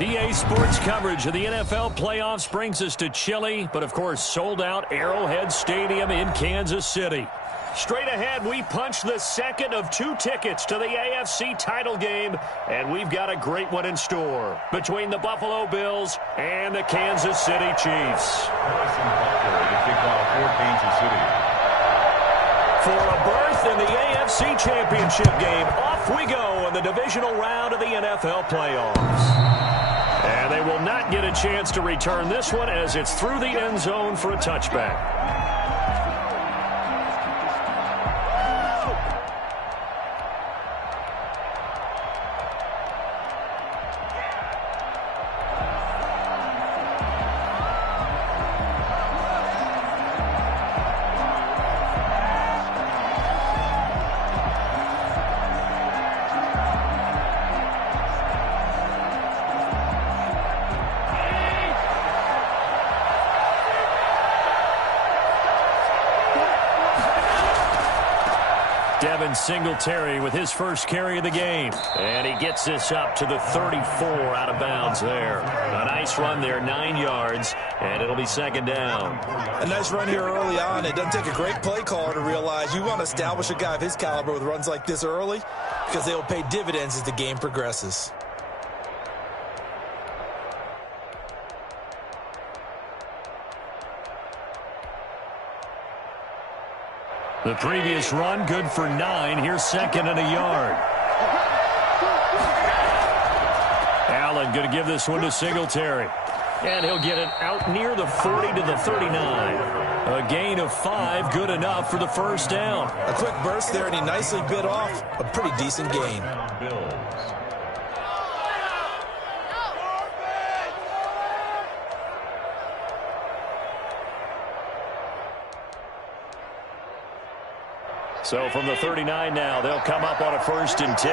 EA Sports coverage of the NFL playoffs brings us to chilly, but of course sold out Arrowhead Stadium in Kansas City. Straight ahead, we punch the second of 2 tickets to the AFC title game, and we've got a great one in store between the Buffalo Bills and the Kansas City Chiefs. For a berth in the AFC Championship game, off we go in the divisional round of the NFL playoffs. And they will not get a chance to return this one as it's through the end zone for a touchback. Devin Singletary with his first carry of the game. And he gets this up to the 34 out of bounds there. A nice run there, 9 yards, and it'll be second down. A nice run here early on. It doesn't take a great play caller to realize you want to establish a guy of his caliber with runs like this early because they will pay dividends as the game progresses. The previous run, good for 9. Here's second and a yard. Allen going to give this one to Singletary. And he'll get it out near the 40 to the 39. A gain of 5, good enough for the first down. A quick burst there, and he nicely bit off a pretty decent gain. So from the 39 now, they'll come up on a 1st and 10.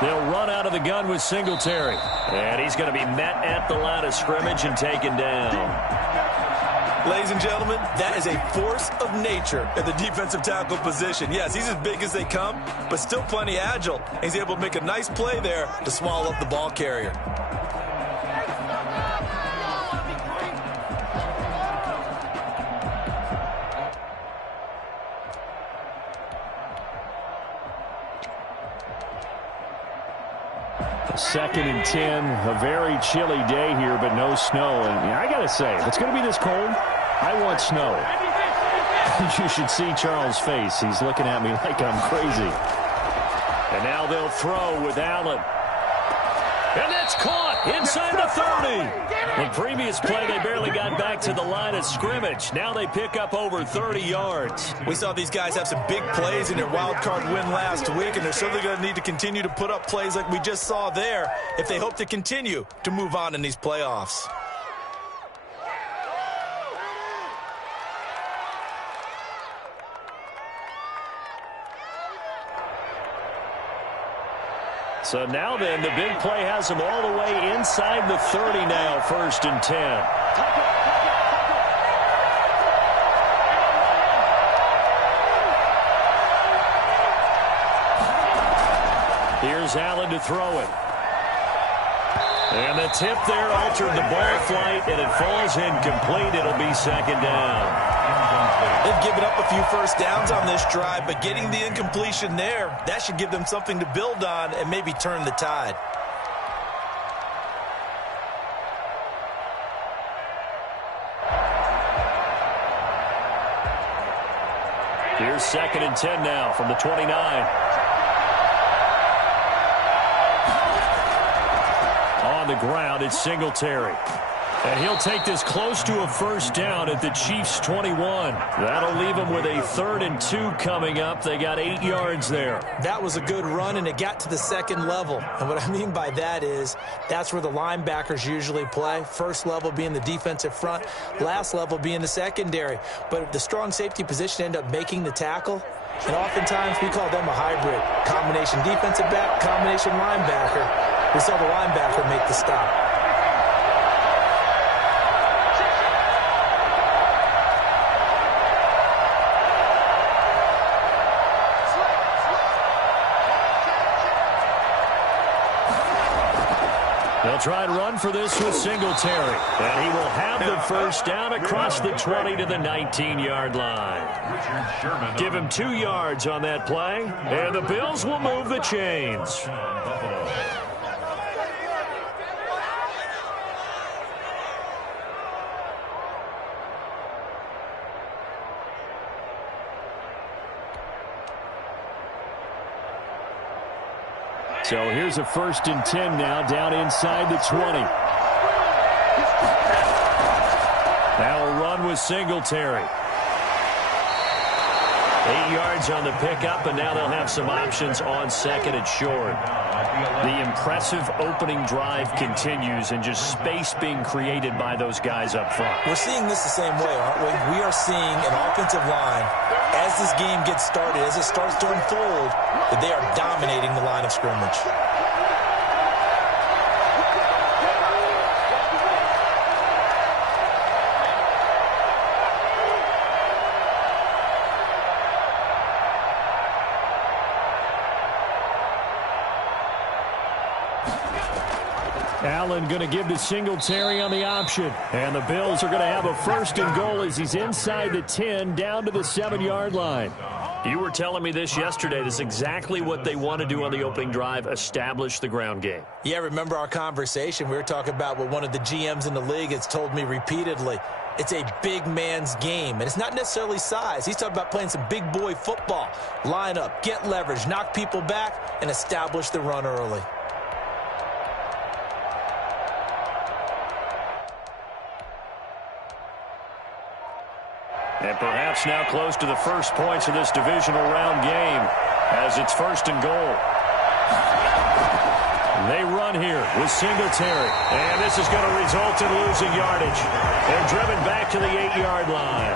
They'll run out of the gun with Singletary. And he's going to be met at the line of scrimmage and taken down. Ladies and gentlemen, that is a force of nature at the defensive tackle position. Yes, he's as big as they come, but still plenty agile. He's able to make a nice play there to swallow up the ball carrier. Second and 10, a very chilly day here, but no snow. And I got to say, if it's going to be this cold, I want snow. You should see Charles' face. He's looking at me like I'm crazy. And now they'll throw with Allen. And that's caught inside the 30. The previous play, they barely got back to the line of scrimmage. Now they pick up over 30 yards. We saw these guys have some big plays in their wild card win last week, and they're certainly going to need to continue to put up plays like we just saw there if they hope to continue to move on in these playoffs. So now then, the big play has them all the way inside the 30 now, 1st and 10. Here's Allen to throw it. And the tip there altered the ball flight, and it falls incomplete. It'll be second down. They've given up a few first downs on this drive, but getting the incompletion there, that should give them something to build on and maybe turn the tide. Here's second and 10 now from the 29. On the ground, it's Singletary. And he'll take this close to a first down at the Chiefs' 21. That'll leave them with a 3rd and 2 coming up. They got 8 yards there. That was a good run, and it got to the second level. And what I mean by that is that's where the linebackers usually play. First level being the defensive front, last level being the secondary. But the strong safety position ended up making the tackle. And oftentimes we call them a hybrid. Combination defensive back, combination linebacker. We saw the linebacker make the stop. They'll try to run for this with Singletary. And he will have the first down across the 20 to the 19-yard line. Give him 2 yards on that play, and the Bills will move the chains. So here's a 1st and 10 now, down inside the 20. Now a run with Singletary. 8 yards on the pickup, and now they'll have some options on 2nd and short. The impressive opening drive continues, and just space being created by those guys up front. We're seeing this the same way, aren't we? We are seeing an offensive line, as this game gets started, as it starts to unfold, that they are dominating the line of scrimmage. Allen going to give to Singletary on the option. And the Bills are going to have a 1st and goal as he's inside the 10, down to the 7-yard line. You were telling me this yesterday. This is exactly what they want to do on the opening drive, establish the ground game. Yeah, remember our conversation? We were talking about what one of the GMs in the league has told me repeatedly. It's a big man's game, and it's not necessarily size. He's talking about playing some big boy football. Line up, get leverage, knock people back, and establish the run early. And perhaps now close to the first points of this divisional round game as it's 1st and goal. They run here with Singletary, and this is going to result in losing yardage. They're driven back to the 8-yard line.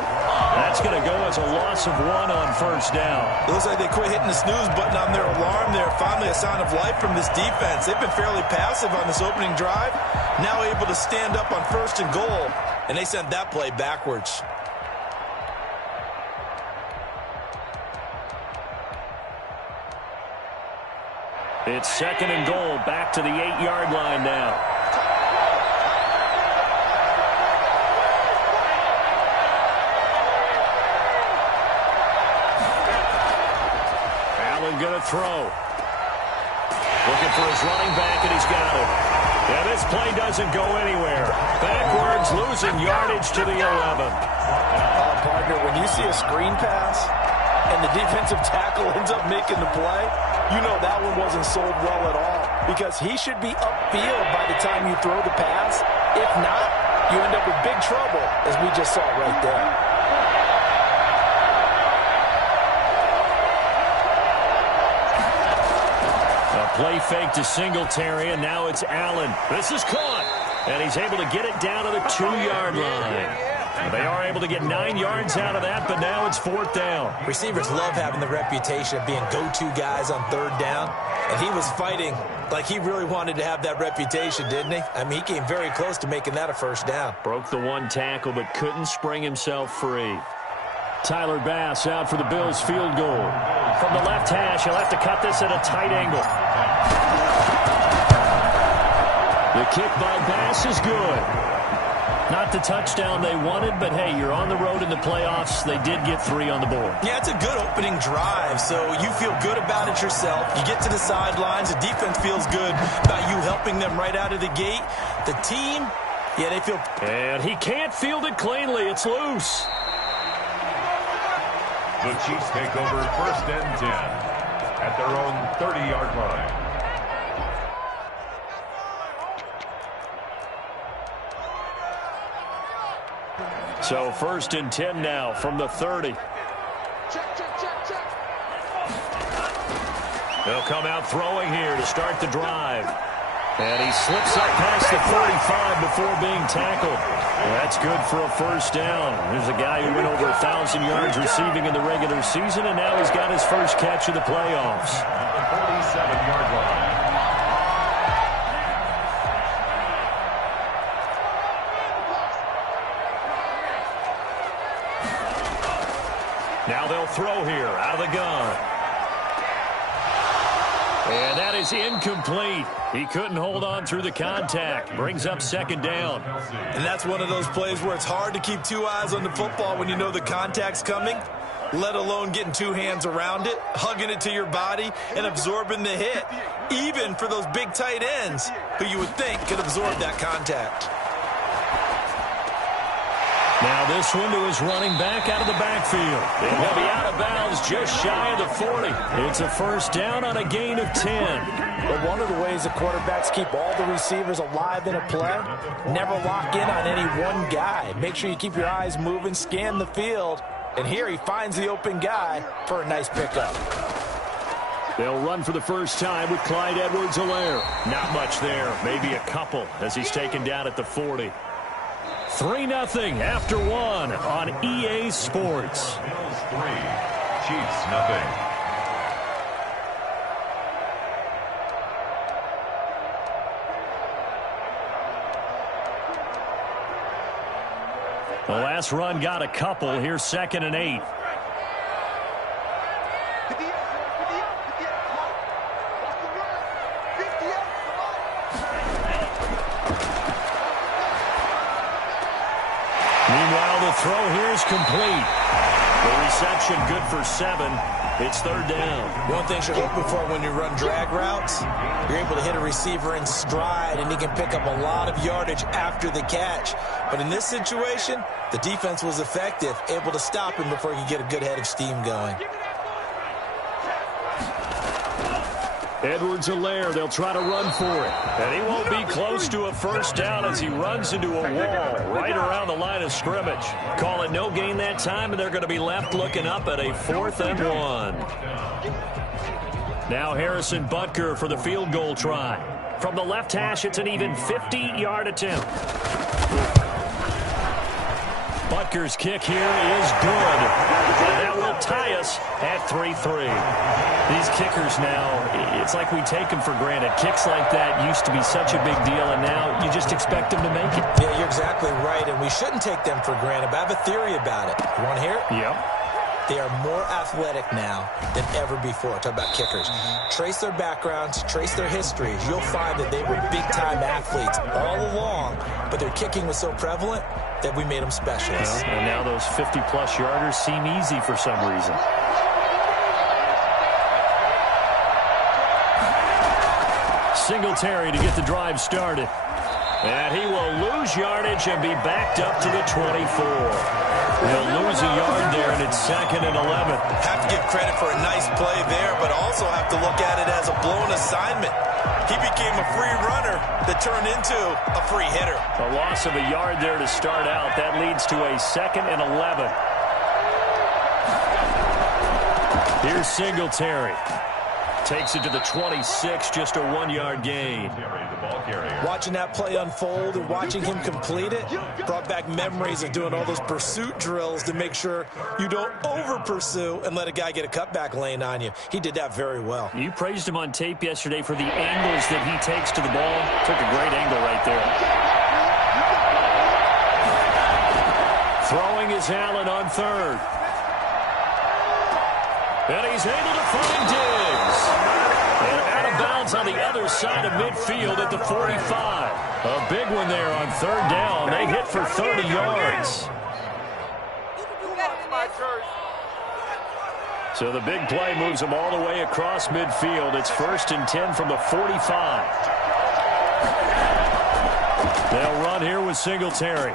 That's going to go as a loss of 1 on 1st down. It looks like they quit hitting the snooze button on their alarm there. Finally a sign of life from this defense. They've been fairly passive on this opening drive. Now able to stand up on 1st and goal, and they sent that play backwards. It's 2nd and goal, back to the 8-yard line now. Allen going to throw. Looking for his running back, and he's got it. And this play doesn't go anywhere. Backwards, losing yardage to the 11. Partner, when you see a screen pass and the defensive tackle ends up making the play, you know that one wasn't sold well at all, because he should be upfield by the time you throw the pass. If not, you end up with big trouble, as we just saw right there. A play fake to Singletary, and now it's Allen. This is caught, and he's able to get it down to the 2-yard line. They are able to get 9 yards out of that, but now it's 4th down. Receivers love having the reputation of being go-to guys on 3rd down, and he was fighting like he really wanted to have that reputation, didn't he? I mean, he came very close to making that a 1st down. Broke the 1 tackle, but couldn't spring himself free. Tyler Bass out for the Bills field goal. From the left hash, he'll have to cut this at a tight angle. The kick by Bass is good. Not the touchdown they wanted, but hey, you're on the road in the playoffs. They did get 3 on the board. Yeah, it's a good opening drive, so you feel good about it yourself. You get to the sidelines. The defense feels good about you helping them right out of the gate. The team, yeah, they feel... And he can't field it cleanly. It's loose. The Chiefs take over 1st and 10 at their own 30-yard line. So 1st and 10 now from the 30. They'll come out throwing here to start the drive. And he slips up past the 45 before being tackled. That's good for a 1st down. There's a guy who went over 1,000 yards receiving in the regular season, and now he's got his first catch of the playoffs. At the 47-yard line. Now they'll throw here out of the gun. And that is incomplete. He couldn't hold on through the contact. Brings up second down. And that's one of those plays where it's hard to keep two eyes on the football when you know the contact's coming, let alone getting two hands around it, hugging it to your body, and absorbing the hit, even for those big tight ends who you would think could absorb that contact. Now this one to his running back out of the backfield. And he'll be out of bounds just shy of the 40. It's a first down on a gain of 10. But one of the ways the quarterbacks keep all the receivers alive in a play, never lock in on any one guy. Make sure you keep your eyes moving, scan the field. And here he finds the open guy for a nice pickup. They'll run for the first time with Clyde Edwards-Helaire. Not much there, maybe a couple as he's taken down at the 40. 3-0 after one on EA Sports. Bills 3, Chiefs nothing. The last run got a couple. Here's 2nd and 8. Meanwhile, the throw here is complete. The reception good for 7. It's 3rd down. One thing you're looking for when you run drag routes, you're able to hit a receiver in stride, and he can pick up a lot of yardage after the catch. But in this situation, the defense was effective, able to stop him before he could get a good head of steam going. Edwards-Helaire, they'll try to run for it. And he won't be close to a first down as he runs into a wall right around the line of scrimmage. Call it no gain that time, and they're going to be left looking up at a 4th and 1. Now Harrison Butker for the field goal try. From the left hash, it's an even 50-yard attempt. Butker's kick here is good. And that will tie us at 3-3. These kickers now, it's like we take them for granted. Kicks like that used to be such a big deal, and now you just expect them to make it. Yeah, you're exactly right, and we shouldn't take them for granted, but I have a theory about it. You want to hear it? Yep. They are more athletic now than ever before. Talk about kickers. Trace their backgrounds, trace their histories. You'll find that they were big-time athletes all along, but their kicking was so prevalent that we made them specialists. And now those 50-plus yarders seem easy for some reason. Singletary to get the drive started. And he will lose yardage and be backed up to the 24. He'll lose a yard there, and it's 2nd and 11. Have to give credit for a nice play there, but also have to look at it as a blown assignment. He became a free runner that turned into a free hitter. A loss of a yard there to start out. That leads to a 2nd and 11. Here's Singletary. Takes it to the 26, just a 1-yard gain. Watching that play unfold and watching him complete it brought back memories of doing all those pursuit drills to make sure you don't over-pursue and let a guy get a cutback lane on you. He did that very well. You praised him on tape yesterday for the angles that he takes to the ball. Took a great angle right there. Throwing is Allen on 3rd. And he's able to find Diggs. And out of bounds on the other side of midfield at the 45. A big one there on 3rd down. They hit for 30 yards. So the big play moves them all the way across midfield. It's 1st and 10 from the 45. They'll run here with Singletary.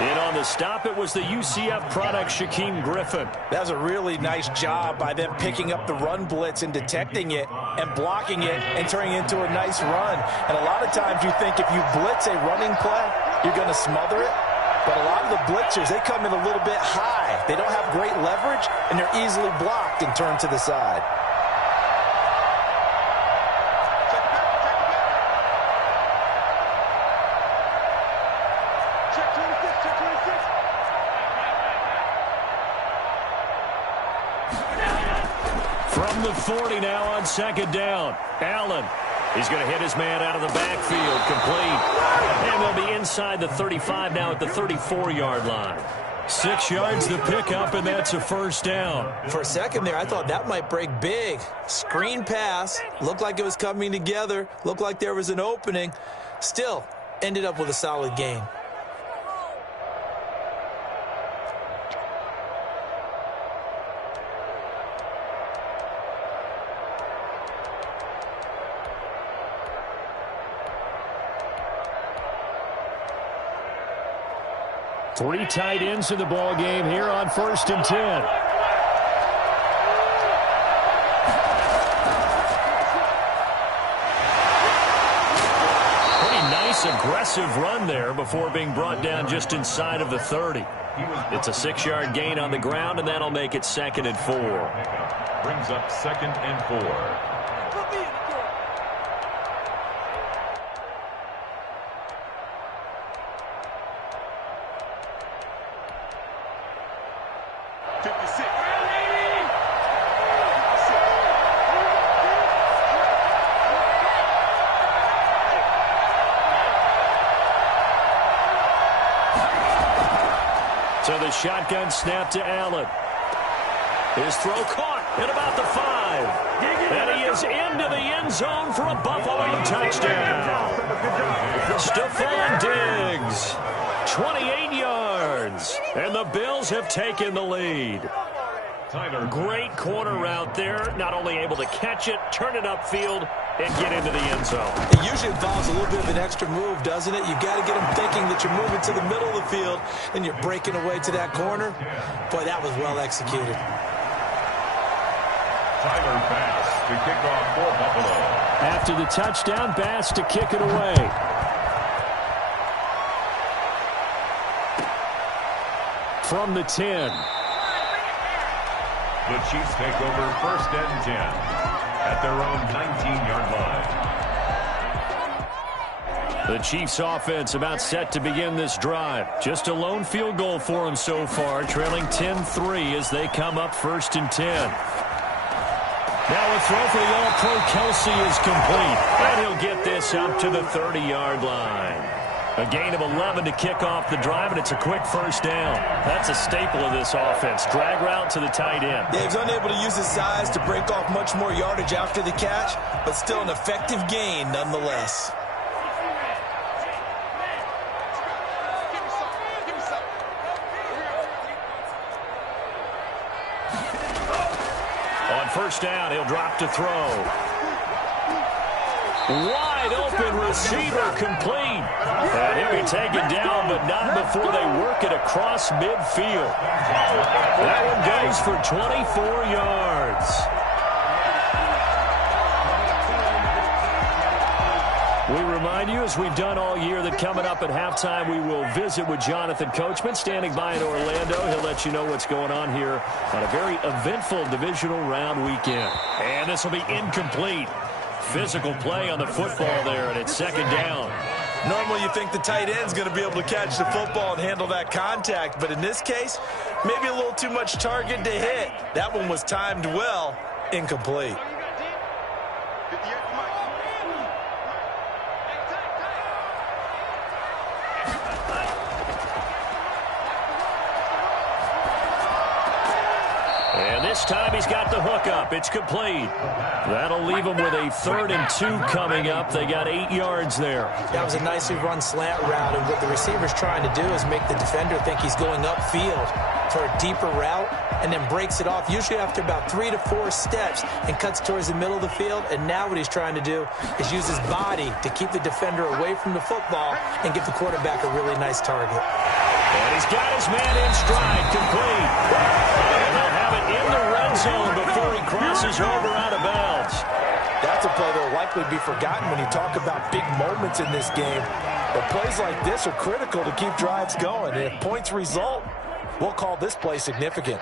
In on the stop, it was the UCF product, Shaquem Griffin. That was a really nice job by them picking up the run blitz and detecting it and blocking it and turning it into a nice run. And a lot of times you think if you blitz a running play, you're going to smother it. But a lot of the blitzers, they come in a little bit high. They don't have great leverage, and they're easily blocked and turned to the side. From the 40 now on 2nd down. Allen. He's going to hit his man out of the backfield. Complete. And they'll be inside the 35 now at the 34-yard line. 6 yards the pickup, and that's a first down. For a second there, I thought that might break big. Screen pass. Looked like it was coming together. Looked like there was an opening. Still, ended up with a solid gain. Three tight ends in the ball game here on 1st and 10. Pretty nice aggressive run there before being brought down just inside of the 30. It's a 6-yard gain on the ground, and that'll make it 2nd and 4. Brings up 2nd and 4. So the shotgun snap to Allen. His throw caught at about the 5. And he is into the end zone for a Buffalo touchdown. Stephon Diggs, 28 yards. And the Bills have taken the lead. Great corner route there. Not only able to catch it, turn it upfield, and get into the end zone. It usually involves a little bit of an extra move, doesn't it? You've got to get them thinking that you're moving to the middle of the field and you're breaking away to that corner. Boy, that was well executed. Tyler Bass to kick off for Buffalo. After the touchdown, Bass to kick it away. From the 10. The Chiefs take over 1st and 10 at their own 19-yard line. The Chiefs offense about set to begin this drive. Just a lone field goal for them so far, trailing 10-3 as they come up 1st and 10. Now a throw for the All-Pro Kelce is complete, and he'll get this up to the 30-yard line. A gain of 11 to kick off the drive, and it's a quick first down. That's a staple of this offense. Drag route to the tight end. Dave's unable to use his size to break off much more yardage after the catch, but still an effective gain nonetheless. On first down, he'll drop to throw. Wide open receiver complete. And he'll be taken down, but not before they work it across midfield. That one goes for 24 yards. We remind you, as we've done all year, that coming up at halftime, we will visit with Jonathan Coachman, standing by in Orlando. He'll let you know what's going on here on a very eventful divisional round weekend. And this will be incomplete. Physical play on the football there, and it's 2nd down. Normally you think the tight end's going to be able to catch the football and handle that contact, but in this case, maybe a little too much target to hit. That one was timed well, incomplete. And this time he's got the hook up. It's complete. That'll leave them with a 3rd and 2 coming up. They got 8 yards there. That was a nicely run slant route, and what the receiver's trying to do is make the defender think he's going upfield for a deeper route and then breaks it off, usually after about 3 to 4 steps, and cuts towards the middle of the field. And now what he's trying to do is use his body to keep the defender away from the football and give the quarterback a really nice target. And he's got his man in stride, complete. And they'll have it in the red zone before he crosses over out of bounds. That's a play that will likely be forgotten when you talk about big moments in this game. But plays like this are critical to keep drives going. And if points result, we'll call this play significant.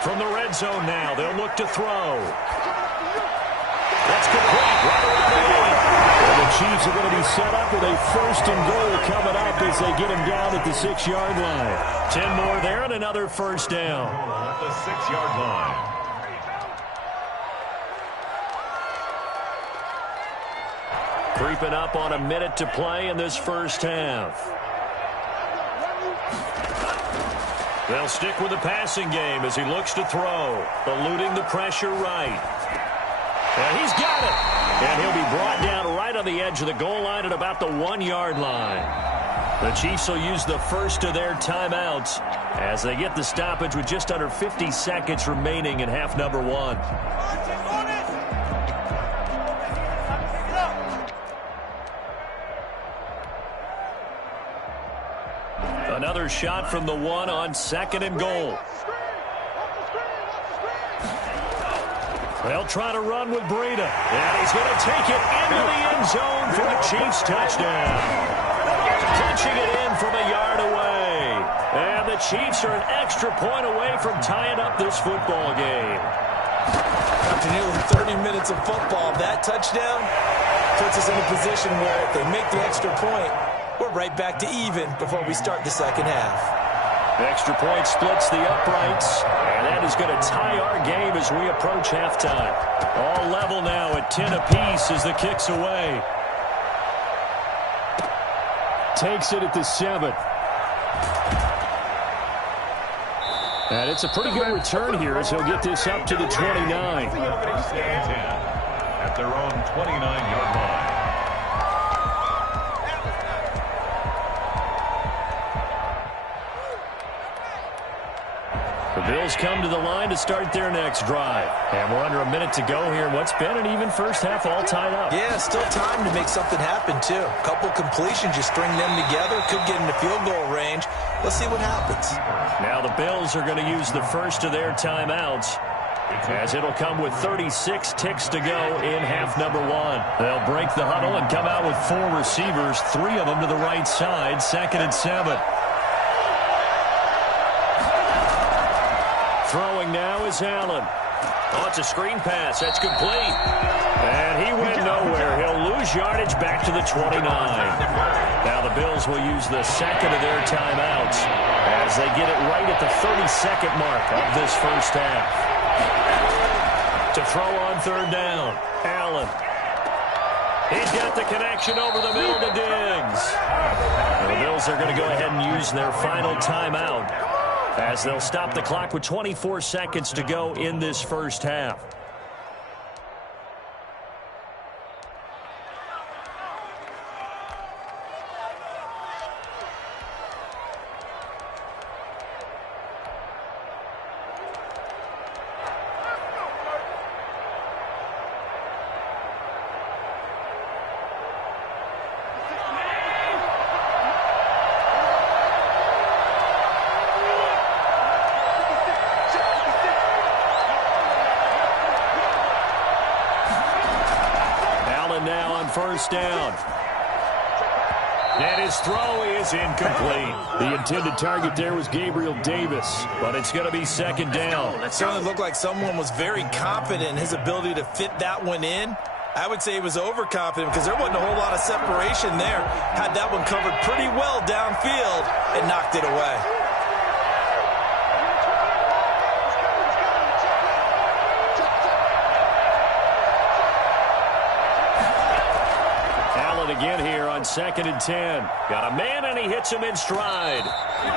From the red zone now, they'll look to throw. That's complete. Right around the 8. And the Chiefs are going to be set up with a 1st and goal coming up as they get him down at the 6-yard line. 10 more there and another first down. At the 6-yard line. Creeping up on a minute to play in this first half. They'll stick with the passing game as he looks to throw, eluding the pressure right. And he's got it. And he'll be brought down right on the edge of the goal line at about the 1-yard line. The Chiefs will use the first of their timeouts as they get the stoppage with just under 50 seconds remaining in half number 1. Another shot from the 1 on 2nd and goal. They'll try to run with Breida. And he's going to take it into the end zone for the Chiefs touchdown. Punching it in from a yard away. And the Chiefs are an extra point away from tying up this football game. After nearly 30 minutes of football, that touchdown puts us in a position where if they make the extra point, we're right back to even before we start the second half. The extra point splits the uprights, and that is going to tie our game as we approach halftime. All level now at 10 apiece as the kick's away. Takes it at the 7. And it's a pretty good return here as he'll get this up to the 29. At their own 29-yard line. The Bills come to the line to start their next drive. And we're under a minute to go here in what's been an even first half, all tied up. Yeah, still time to make something happen, too. A couple completions, you string them together, could get into field goal range. Let's see what happens. Now the Bills are going to use the first of their timeouts, as it'll come with 36 ticks to go in half number 1. They'll break the huddle and come out with 4 receivers, 3 of them to the right side, 2nd and 7. Throwing now is Allen. Oh, it's a screen pass. That's complete. And he went nowhere. He'll lose yardage back to the 29. Now the Bills will use the second of their timeouts as they get it right at the 32nd mark of this first half. To throw on 3rd down, Allen. He's got the connection over the middle to Diggs. And the Bills are going to go ahead and use their final timeout, as they'll stop the clock with 24 seconds to go in this first half. Now on 1st down. And his throw is incomplete. The intended target there was Gabriel Davis, but it's going to be 2nd down. It certainly looked like someone was very confident in his ability to fit that one in. I would say he was overconfident because there wasn't a whole lot of separation there. Had that one covered pretty well downfield and knocked it away. Again here on 2nd and 10. Got a man and he hits him in stride.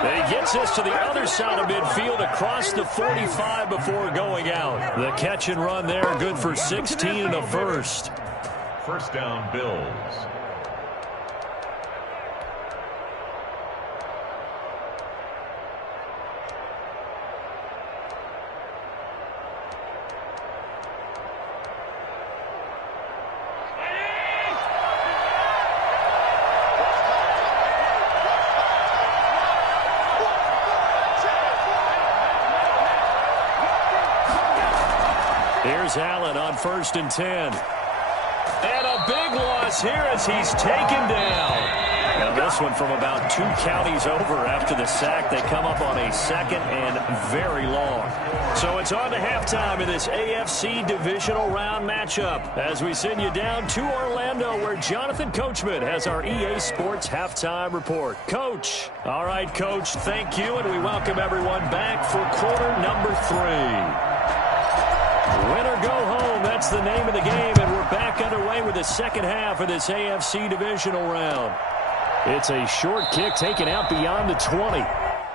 Then he gets this to the other side of midfield across the 45 before going out. The catch and run there, good for 16 and a first. 1st down, Bills. Here's Allen on 1st and 10. And a big loss here as he's taken down. Now this one from about 2 counties over after the sack. They come up on a 2nd and very long. So it's on to halftime in this AFC divisional round matchup as we send you down to Orlando where Jonathan Coachman has our EA Sports halftime report. Coach. All right, Coach, thank you, and we welcome everyone back for quarter number 3. Win or go home, that's the name of the game, and we're back back underway with the second half of this AFC divisional round. It's a short kick taken out beyond the 20.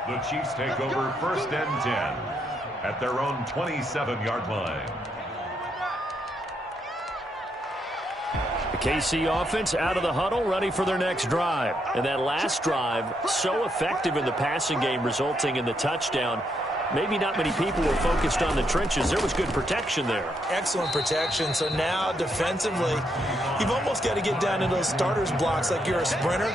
The Chiefs take over 1st and 10 at their own 27-yard line. The KC offense out of the huddle, ready for their next drive. And that last drive, so effective in the passing game, resulting in the touchdown. Maybe not many people were focused on the trenches. There was good protection there. Excellent protection. So now defensively, you've almost got to get down in those starters blocks like you're a sprinter.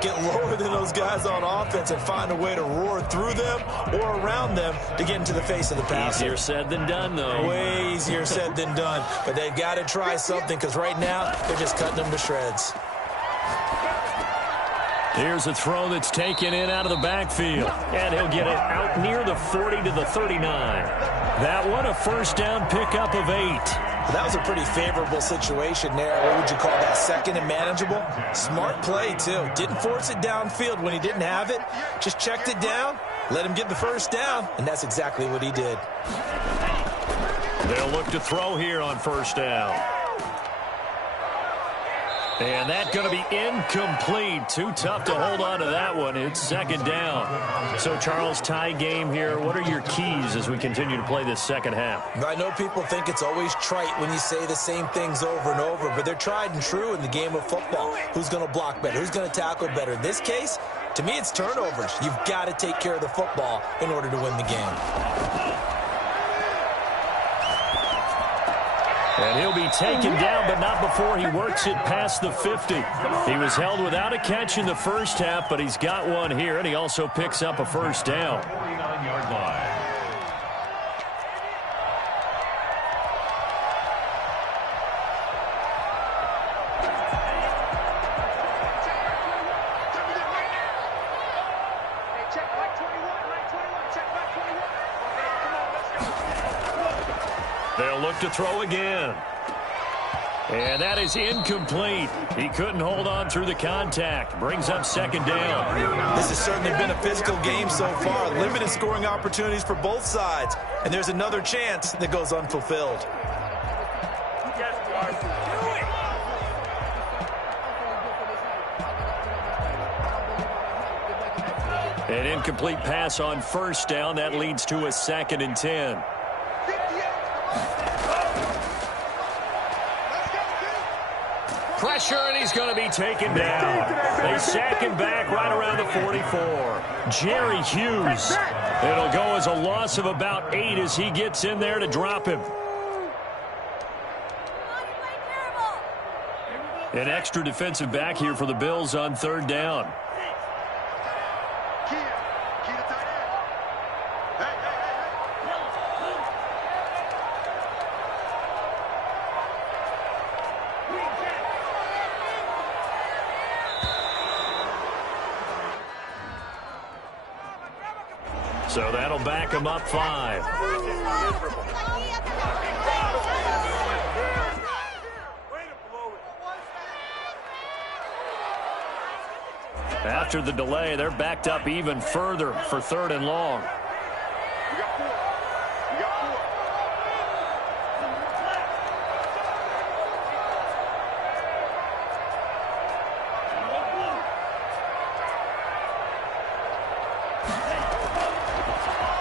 Get lower than those guys on offense and find a way to roar through them or around them to get into the face of the passer. Easier said than done, though. Way easier said than done. But they've got to try something because right now they're just cutting them to shreds. Here's a throw that's taken in out of the backfield. And he'll get it out near the 40 to the 39. That one, a first down pickup of 8. That was a pretty favorable situation there. What would you call that? Second and manageable? Smart play, too. Didn't force it downfield when he didn't have it. Just checked it down, let him get the first down, and that's exactly what he did. They'll look to throw here on first down. And that's going to be incomplete. Too tough to hold on to that one. It's second down. So, Charles, tie game here. What are your keys as we continue to play this second half? I know people think it's always trite when you say the same things over and over, but they're tried and true in the game of football. Who's going to block better? Who's going to tackle better? In this case, to me, it's turnovers. You've got to take care of the football in order to win the game. And he'll be taken down, but not before he works it past the 50. He was held without a catch in the first half, but he's got one here, and he also picks up a first down. 49-yard line. They'll look to throw again. And that is incomplete. He couldn't hold on through the contact. Brings up second down. This has certainly been a physical game so far. Limited scoring opportunities for both sides. And there's another chance that goes unfulfilled. An incomplete pass on first down. That leads to a 2nd and 10. Pressure, and he's going to be taken down. They sack him back right around the 44. Jerry Hughes. It'll go as a loss of about 8 as he gets in there to drop him. An extra defensive back here for the Bills on third down. So that'll back him up 5. After the delay, they're backed up even further for 3rd and long.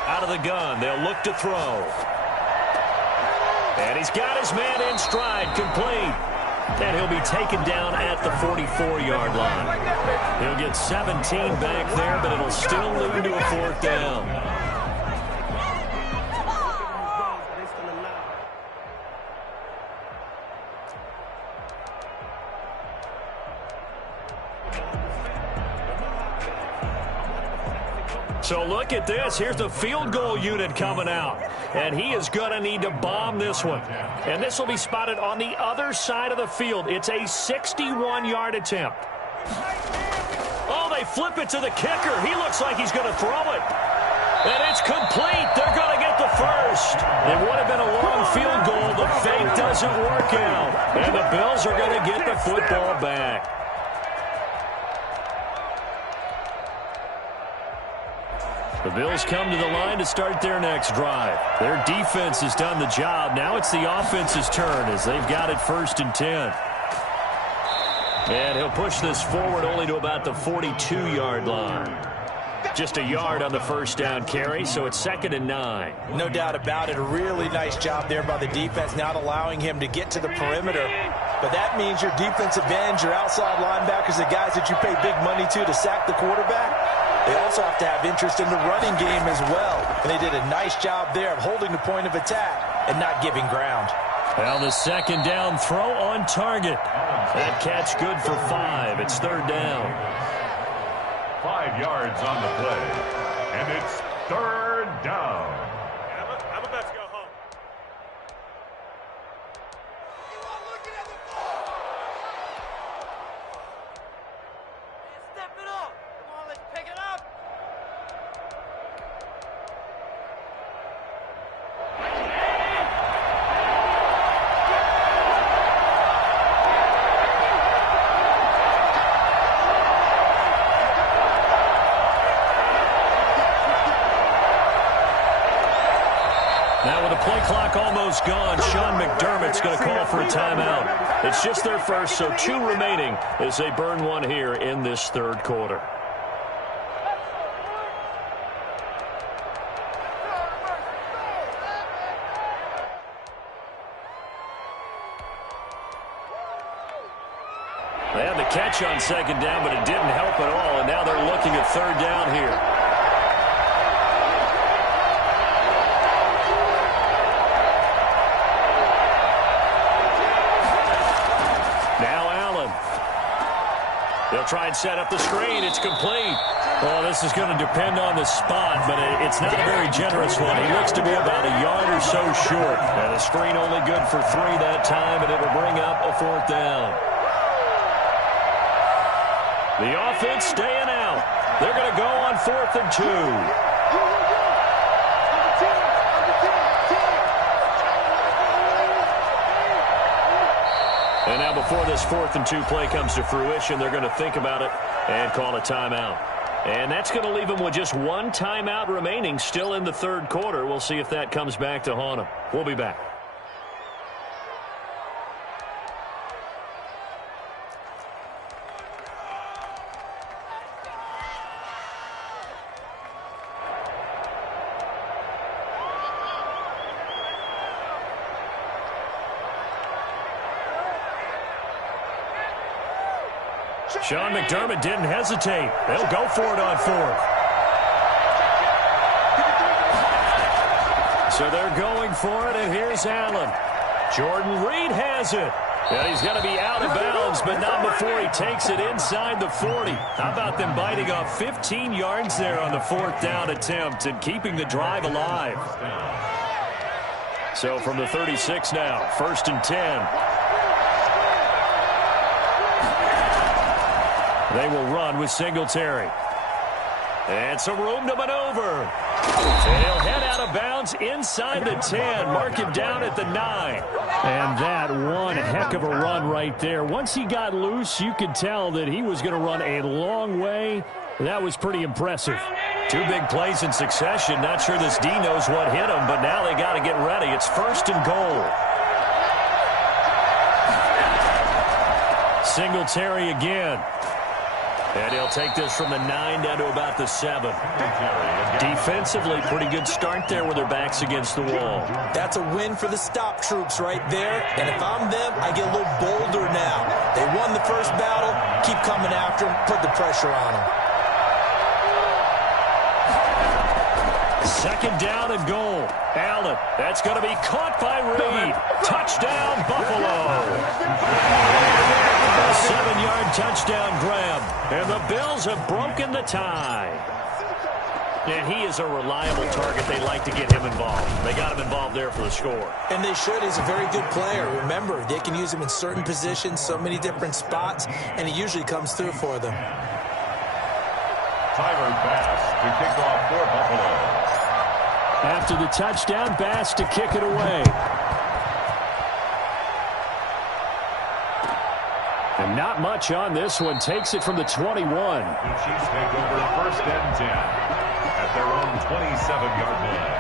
Out of the gun, they'll look to throw. And he's got his man in stride, complete. And he'll be taken down at the 44-yard line. He'll get 17 back there, but it'll still lead to a 4th down. So look at this. Here's the field goal unit coming out. And he is going to need to bomb this one. And this will be spotted on the other side of the field. It's a 61-yard attempt. Oh, they flip it to the kicker. He looks like he's going to throw it. And it's complete. They're going to get the first. It would have been a long field goal. The fake doesn't work out. And the Bills are going to get the football back. The Bills come to the line to start their next drive. Their defense has done the job. Now it's the offense's turn as they've got it 1st and 10. And he'll push this forward only to about the 42-yard line. Just a yard on the first down carry, so it's 2nd and 9. No doubt about it. A really nice job there by the defense, not allowing him to get to the perimeter. But that means your defensive ends, your outside linebackers, the guys that you pay big money to sack the quarterback, they also have to have interest in the running game as well. And they did a nice job there of holding the point of attack and not giving ground. Well, the 2nd down throw on target. That catch good for 5. It's 3rd down. 5 yards on the play. And it's 3rd down. I'm about to go home. Step it up. Come on, let's pick it up. Now with the play clock almost gone, Sean McDermott's going to call for a timeout. It's just their first, so 2 remaining as they burn one here in this 3rd quarter. They had the catch on 2nd down, but it didn't help at all, and now they're looking at 3rd down here. They'll try and set up the screen. It's complete. Well, this is going to depend on the spot, but it's not a very generous one. He looks to be about a yard or so short. And the screen only good for 3 that time, and it'll bring up a 4th down. The offense staying out. They're going to go on 4th and 2. And now before this 4th and 2 play comes to fruition, they're going to think about it and call a timeout. And that's going to leave them with just 1 timeout remaining still in the 3rd quarter. We'll see if that comes back to haunt them. We'll be back. Sean McDermott didn't hesitate. They'll go for it on 4th. So they're going for it, and here's Allen. Jordan Reed has it. And he's going to be out of bounds, but not before he takes it inside the 40. How about them biting off 15 yards there on the 4th down attempt and keeping the drive alive? So from the 36 now, 1st and 10. They will run with Singletary. And some room to maneuver. And he'll head out of bounds inside the 10. Mark him down at the 9. And that one heck of a run right there. Once he got loose, you could tell that he was going to run a long way. That was pretty impressive. 2 big plays in succession. Not sure this D knows what hit him, but now they got to get ready. It's 1st and goal. Singletary again. And he'll take this from the 9 down to about the 7. Defensively, pretty good start there with their backs against the wall. That's a win for the stop troops right there. And if I'm them, I get a little bolder now. They won the first battle. Keep coming after them. Put the pressure on them. 2nd down and goal. Allen, that's going to be caught by Reed. Touchdown, Buffalo. A 7-yard touchdown grab. And the Bills have broken the tie. And he is a reliable target. They like to get him involved. They got him involved there for the score. And they should. He's a very good player. Remember, they can use him in certain positions, so many different spots, and he usually comes through for them. Tyler Bass to kick off for Buffalo. After the touchdown, Bass to kick it away. And not much on this one. Takes it from the 21. The Chiefs take over 1st and 10 at their own 27-yard line.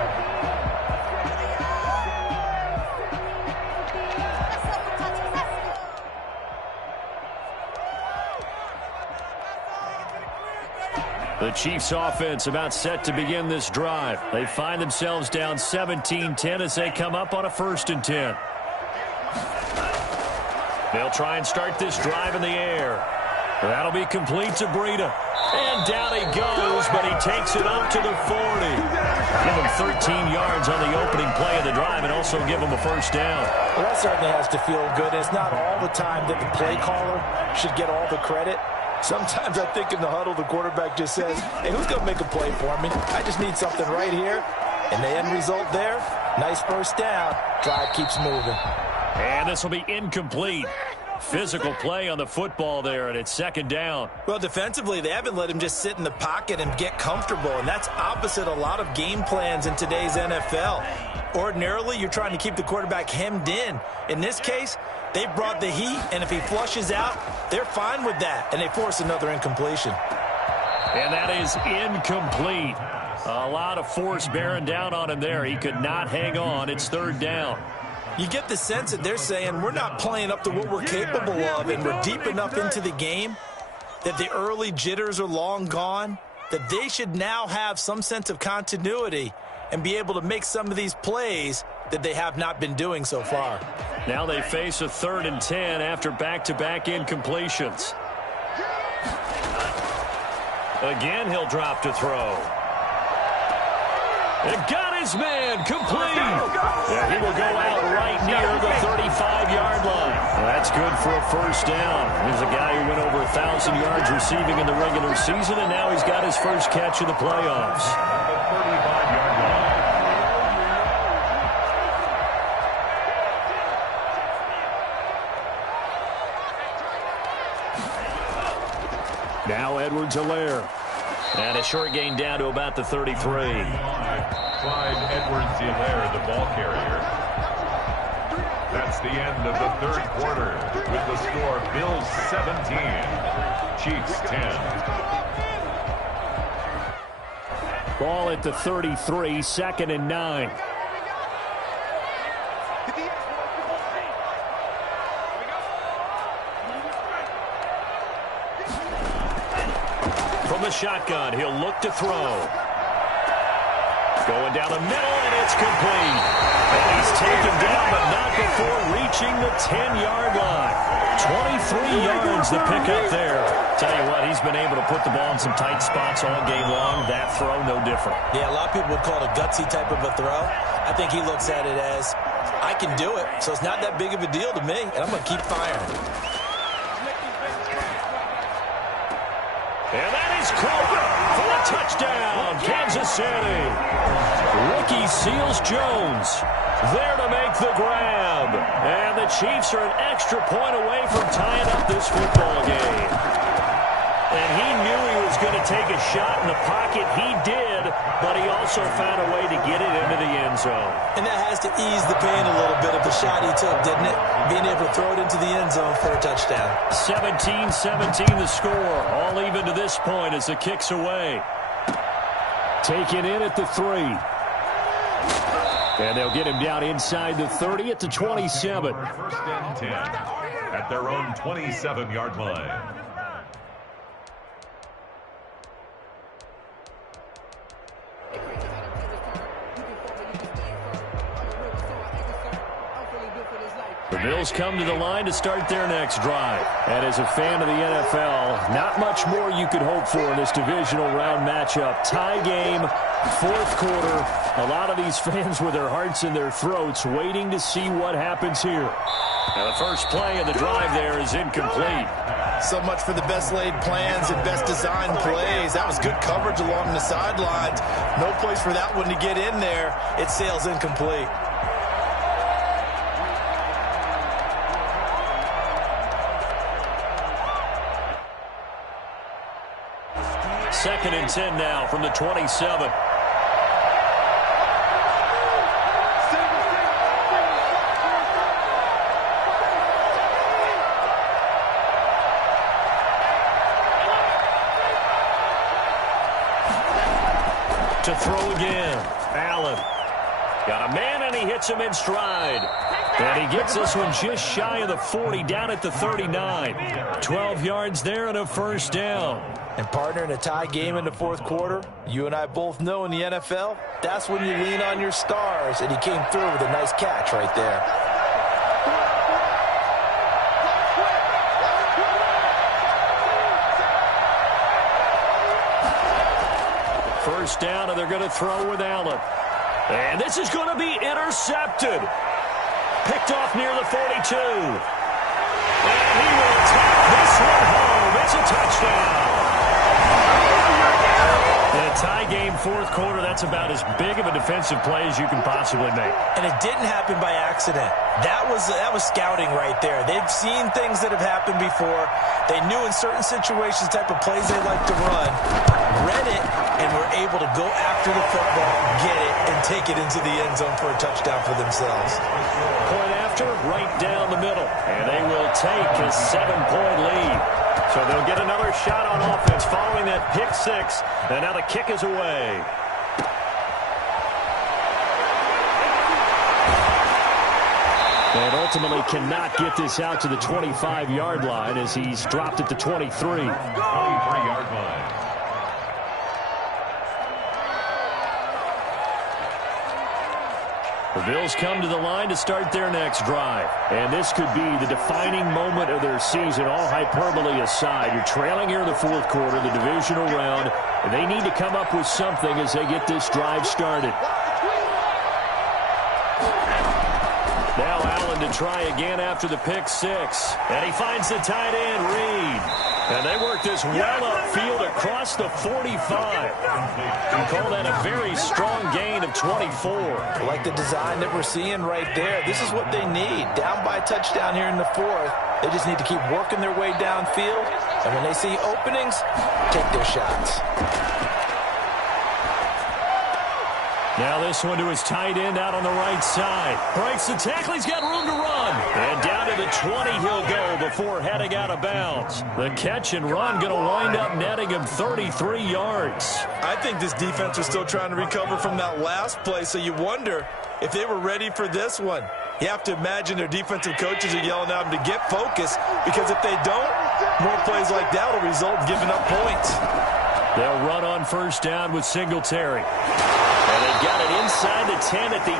The Chiefs offense about set to begin this drive. They find themselves down 17-10 as they come up on a 1st and 10. They'll try and start this drive in the air. That'll be complete to Breida. And down he goes, but he takes it up to the 40. Give him 13 yards on the opening play of the drive and also give him a 1st down. Well, that certainly has to feel good. It's not all the time that the play caller should get all the credit. Sometimes I think in the huddle, the quarterback just says, hey, who's going to make a play for me? I just need something right here. And the end result there, nice 1st down. Drive keeps moving. And this will be incomplete. Physical play on the football there, and it's 2nd down. Well, defensively, they haven't let him just sit in the pocket and get comfortable, and that's opposite a lot of game plans in today's NFL. Ordinarily, you're trying to keep the quarterback hemmed in. In this case, they brought the heat, and if he flushes out, they're fine with that, and they force another incompletion. And that is incomplete. A lot of force bearing down on him there. He could not hang on. It's 3rd down. You get the sense that they're saying we're not playing up to what we're capable of, and we're deep enough into the game that the early jitters are long gone, that they should now have some sense of continuity and be able to make some of these plays that they have not been doing so far. Now they face a 3rd and 10 after back-to-back incompletions. Again, he'll drop to throw. And got his man complete. Yeah, he will go out right near the 35-yard line. Well, that's good for a 1st down. He's a guy who went over 1,000 yards receiving in the regular season, and now he's got his first catch in the playoffs. The 35-yard line. Now Edwards-Helaire. And a short gain down to about the 33. Clyde Edwards-Helaire, the ball carrier. That's the end of the 3rd quarter with the score Bills 17, Chiefs 10. Ball at the 33, 2nd and 9. From the shotgun, he'll look to throw. Going down the middle, and it's complete. And he's taken down, but not before reaching the 10-yard line. 23 yards the pickup there. Tell you what, he's been able to put the ball in some tight spots all game long. That throw, no different. Yeah, a lot of people would call it a gutsy type of a throw. I think he looks at it as, I can do it, so it's not that big of a deal to me, and I'm going to keep firing. And that is caught for a touchdown, Kansas City. Ricky Seals-Jones there to make the grab. And the Chiefs are an extra point away from tying up this football game. And he knew he was going to take a shot in the pocket. He did, but he also found a way to get it into the end zone. And that has to ease the pain a little bit of the shot he took, didn't it? Being able to throw it into the end zone for a touchdown. 17-17 the score. All even to this point as the kick's away. Taken in at the 3. And they'll get him down inside the 30 at the 27. 1st and 10 at their own 27-yard line. The Bills come to the line to start their next drive. And as a fan of the NFL, not much more you could hope for in this divisional round matchup. Tie game, 4th quarter. A lot of these fans with their hearts in their throats waiting to see what happens here. And the first play of the drive there is incomplete. So much for the best laid plans and best designed plays. That was good coverage along the sidelines. No place for that one to get in there. It sails incomplete. 2nd and 10 now from the 27. To throw again. Allen. Got a man, and he hits him in stride. And he gets this one just shy of the 40, down at the 39. 12 yards there and a first down. And partner, in a tie game in the fourth quarter, you and I both know in the NFL, that's when you lean on your stars, and he came through with a nice catch right there. First down, and they're going to throw with Allen. And this is going to be intercepted. Picked off near the 42. And he will take this one home. It's a touchdown. In a tie game, fourth quarter, that's about as big of a defensive play as you can possibly make. And it didn't happen by accident. That was scouting right there. They've seen things that have happened before. They knew in certain situations the type of plays they like to run, read it, and were able to go after the football, get it, and take it into the end zone for a touchdown for themselves. Point after, right down the middle. And they will take a 7-point lead. So they'll get another shot on offense following that pick six. And now the kick is away. And ultimately cannot get this out to the 25-yard line as he's dropped at the 23. 23-yard line. The Bills come to the line to start their next drive. And this could be the defining moment of their season, all hyperbole aside. You're trailing here in the fourth quarter, the divisional round, and they need to come up with something as they get this drive started. Now Allen to try again after the pick six. And he finds the tight end, Reed. And they work this well upfield across the 45. You call that a very strong gain of 24. I like the design that we're seeing right there. This is what they need. Down by a touchdown here in the fourth. They just need to keep working their way downfield. And when they see openings, take their shots. Now this one to his tight end out on the right side. Breaks the tackle. He's got room to run. And down to the 20 he'll go before heading out of bounds. The catch and run going to wind up netting him 33 yards. I think this defense was still trying to recover from that last play, so you wonder if they were ready for this one. You have to imagine their defensive coaches are yelling at them to get focused, because if they don't, more plays like that will result in giving up points. They'll run on first down with Singletary. And they've got it inside the 10 at the 8.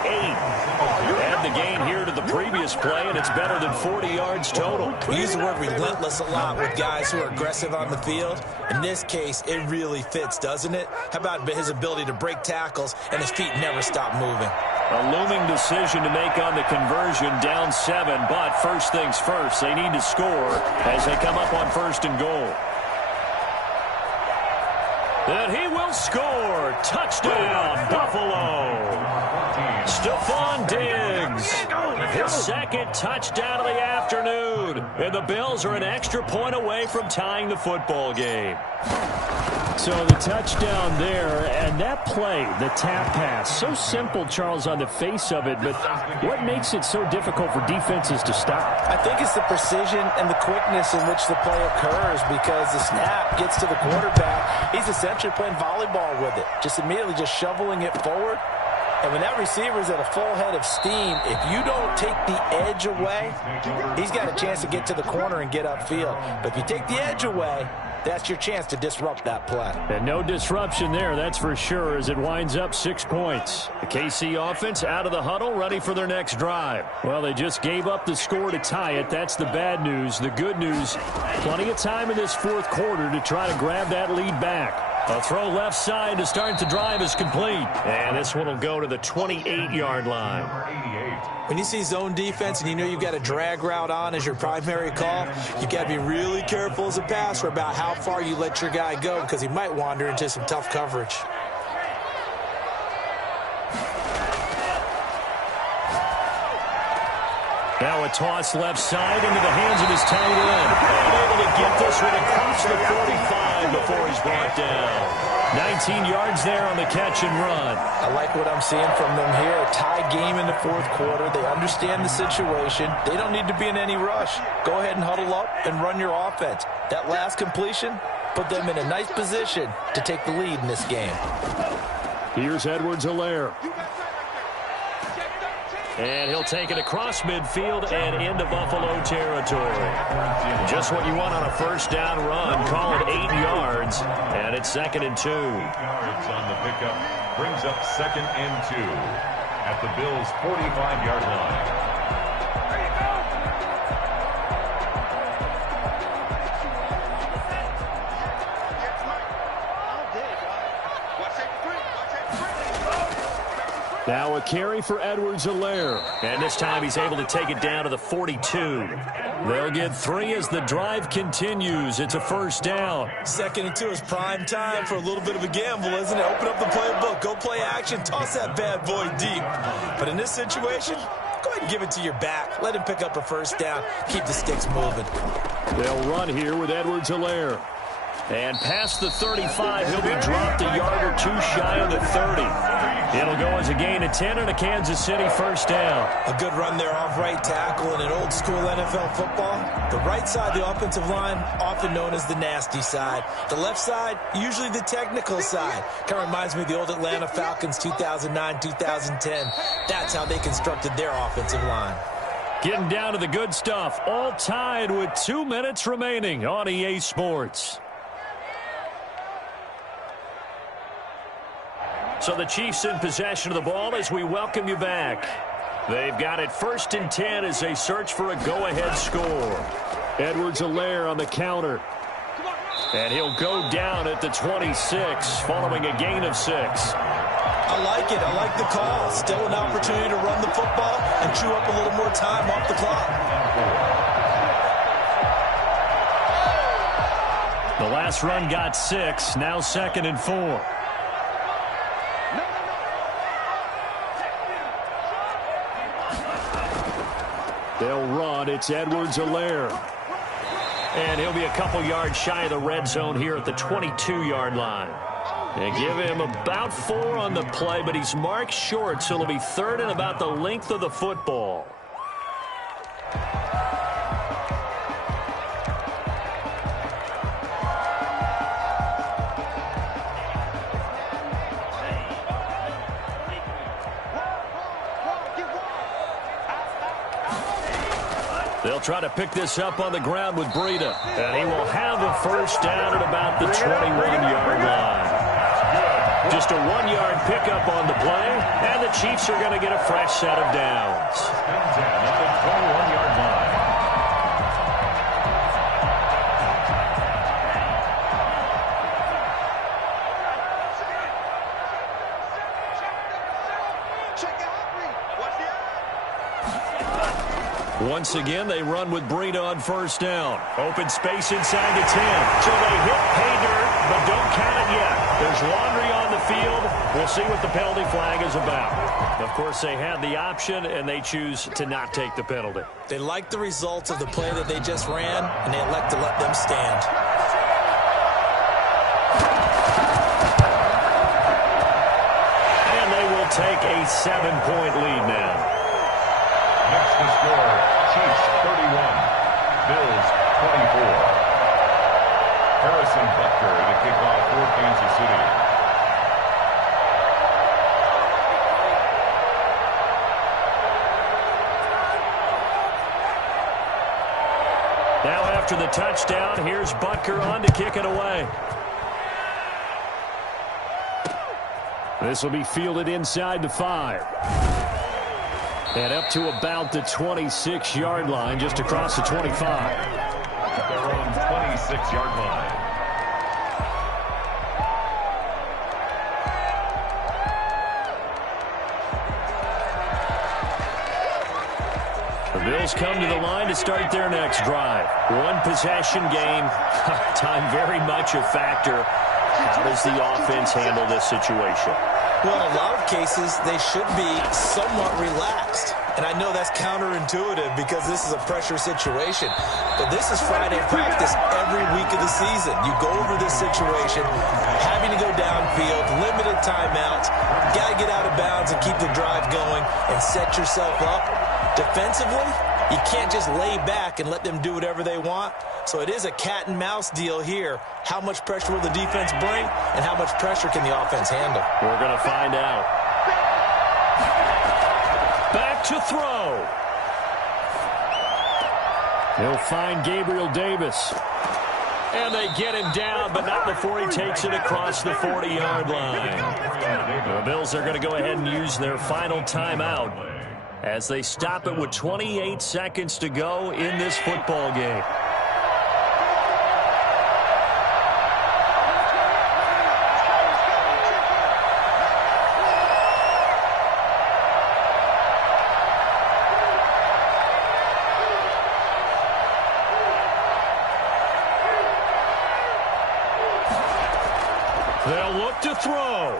Add the gain here to the previous play, and it's better than 40 yards total. We use the word relentless a lot with guys who are aggressive on the field. In this case, it really fits, doesn't it? How about his ability to break tackles, and his feet never stop moving? A looming decision to make on the conversion, down 7. But first things first, they need to score as they come up on first and goal. And he will score. Touchdown, Buffalo. Stephon Diggs. His second touchdown of the afternoon. And the Bills are an extra point away from tying the football game. So the touchdown there, and that play, the tap pass, so simple, Charles, on the face of it, but what makes it so difficult for defenses to stop? I think it's the precision and the quickness in which the play occurs, because the snap gets to the quarterback. He's essentially playing volleyball with it, just immediately just shoveling it forward. And when that receiver's at a full head of steam, if you don't take the edge away, he's got a chance to get to the corner and get upfield. But if you take the edge away, that's your chance to disrupt that play. And no disruption there, that's for sure, as it winds up 6 points. The KC offense out of the huddle, ready for their next drive. Well, they just gave up the score to tie it. That's the bad news. The good news, plenty of time in this fourth quarter to try to grab that lead back. A throw left side to start the drive is complete. And this one will go to the 28-yard line. When you see zone defense and you know you've got a drag route on as your primary call, you've got to be really careful as a passer about how far you let your guy go, because he might wander into some tough coverage. Now a toss left side into the hands of his tight end. And able to get this one across the 45 before he's brought down. 19 yards there on the catch and run. I like what I'm seeing from them here. A tie game in the fourth quarter. They understand the situation. They don't need to be in any rush. Go ahead and huddle up and run your offense. That last completion put them in a nice position to take the lead in this game. Here's Edwards-Helaire. And he'll take it across midfield and into Buffalo territory. Just what you want on a first down run. Call it 8 yards, and it's 2nd and 2. Yards on the pickup brings up 2nd and 2 at the Bills' 45-yard line. Now a carry for Edwards-Helaire. And this time he's able to take it down to the 42. They'll get 3 as the drive continues. It's a first down. 2nd and 2 is prime time for a little bit of a gamble, isn't it? Open up the playbook, go play action, toss that bad boy deep. But in this situation, go ahead and give it to your back. Let him pick up a first down. Keep the sticks moving. They'll run here with Edwards-Helaire. And past the 35, he'll be dropped a yard or 2 shy of the 30. It'll go as a gain of 10 and a Kansas City first down. A good run there off right tackle in an old school NFL football. The right side, the offensive line, often known as the nasty side. The left side, usually the technical side. Kind of reminds me of the old Atlanta Falcons 2009-2010. That's how they constructed their offensive line. Getting down to the good stuff. All tied with 2 minutes remaining on EA Sports. So the Chiefs in possession of the ball as we welcome you back. They've got it 1st and 10 as they search for a go-ahead score. Edwards-Helaire on the counter. And he'll go down at the 26 following a gain of 6. I like it. I like the call. Still an opportunity to run the football and chew up a little more time off the clock. The last run got 6. Now 2nd and 4. They'll run. It's Edwards-Helaire. And he'll be a couple yards shy of the red zone here at the 22-yard line. They give him about 4 on the play, but he's marked short, so it'll be 3rd and about the length of the football. They'll try to pick this up on the ground with Breida. And he will have a first down at about the 21-yard line. Just a 1-yard pickup on the play, and the Chiefs are going to get a fresh set of downs. At the 21-yard line. Once again, they run with Breida on first down. Open space inside the 10. So they hit pay dirt, but don't count it yet. There's laundry on the field. We'll see what the penalty flag is about. Of course, they had the option, and they choose to not take the penalty. They like the results of the play that they just ran, and they elect to let them stand. And they will take a 7-point lead now. Next to score, Chiefs 31, Bills 24. Harrison Butker to kick off for Kansas City. Now after the touchdown, here's Butker on to kick it away. This will be fielded inside the 5. And up to about the 26-yard line, just across the 25. Their own 26-yard line. The Bills come to the line to start their next drive. One possession game. Time very much a factor. How does the offense handle this situation? Well, in a lot of cases, they should be somewhat relaxed. And I know that's counterintuitive because this is a pressure situation. But this is Friday practice every week of the season. You go over this situation, having to go downfield, limited timeouts, got to get out of bounds and keep the drive going and set yourself up. Defensively, You can't just lay back and let them do whatever they want. So it is a cat and mouse deal here. How much pressure will the defense bring, and how much pressure can the offense handle? We're going to find out. Back to throw. He'll find Gabriel Davis. And they get him down, but not before he takes it across the 40-yard line. The Bills are going to go ahead and use their final timeout as they stop it with 28 seconds to go in this football game. They'll look to throw.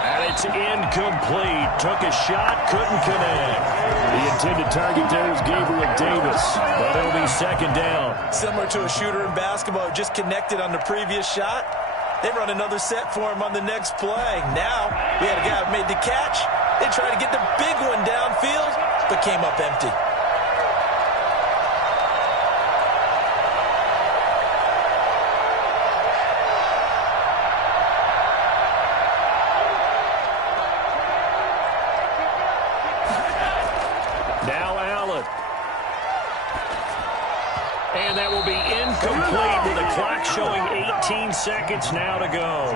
And it's incomplete. Took a shot, couldn't connect. The intended target there is Gabriel Davis, but it'll be second down. Similar to a shooter in basketball, just connected on the previous shot. They run another set for him on the next play. Now, we had a guy who made the catch. They tried to get the big one downfield, but came up empty. And that will be incomplete with the clock showing 18 seconds now to go.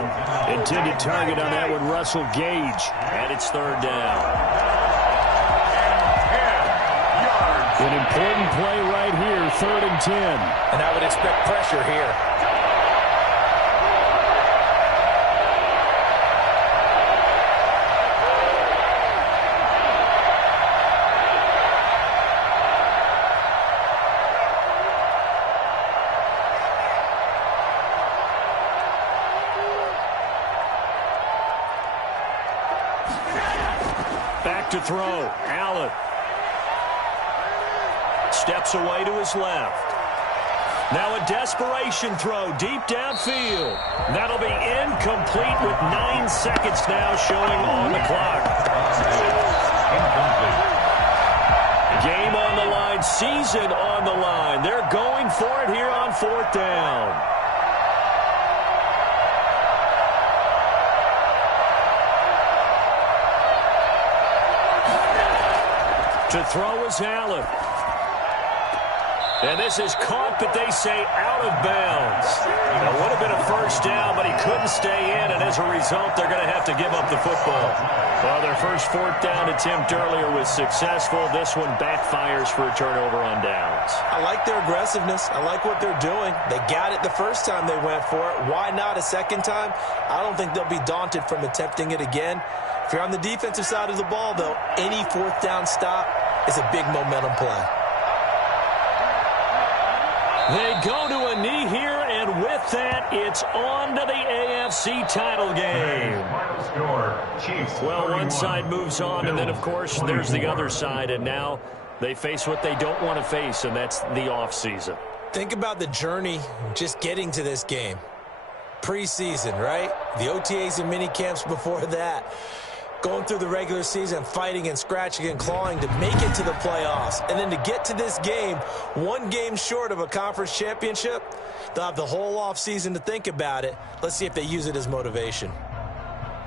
Intended target on that one, Russell Gage. And it's third down. An important play right here, 3rd and 10. And I would expect pressure here. Back to throw. Allen steps away to his left. Now a desperation throw deep downfield. That'll be incomplete with 9 seconds now showing on the clock. Game on the line, season on the line. They're going for it here on 4th down. To throw is Allen. And this is caught, but they say out of bounds. It would have been a first down, but he couldn't stay in, and as a result, they're going to have to give up the football. Well, their first 4th down attempt earlier was successful. This one backfires for a turnover on downs. I like their aggressiveness. I like what they're doing. They got it the first time they went for it. Why not a second time? I don't think they'll be daunted from attempting it again. If you're on the defensive side of the ball, though, any 4th down stop is a big momentum play. They go to a knee here, and with that, it's on to the AFC title game. Well, one side moves on, and then, of course, there's the other side, and now they face what they don't want to face, and that's the offseason. Think about the journey just getting to this game. Preseason, right? The OTAs and mini camps before that. Going through the regular season, fighting and scratching and clawing to make it to the playoffs. And then to get to this game, 1 game short of a conference championship, they'll have the whole offseason to think about it. Let's see if they use it as motivation.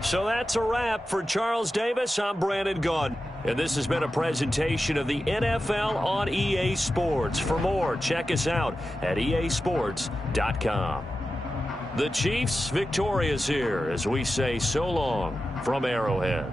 So that's a wrap for Charles Davis. I'm Brandon Gaudin. And this has been a presentation of the NFL on EA Sports. For more, check us out at easports.com. The Chiefs victorious here as we say so long from Arrowhead.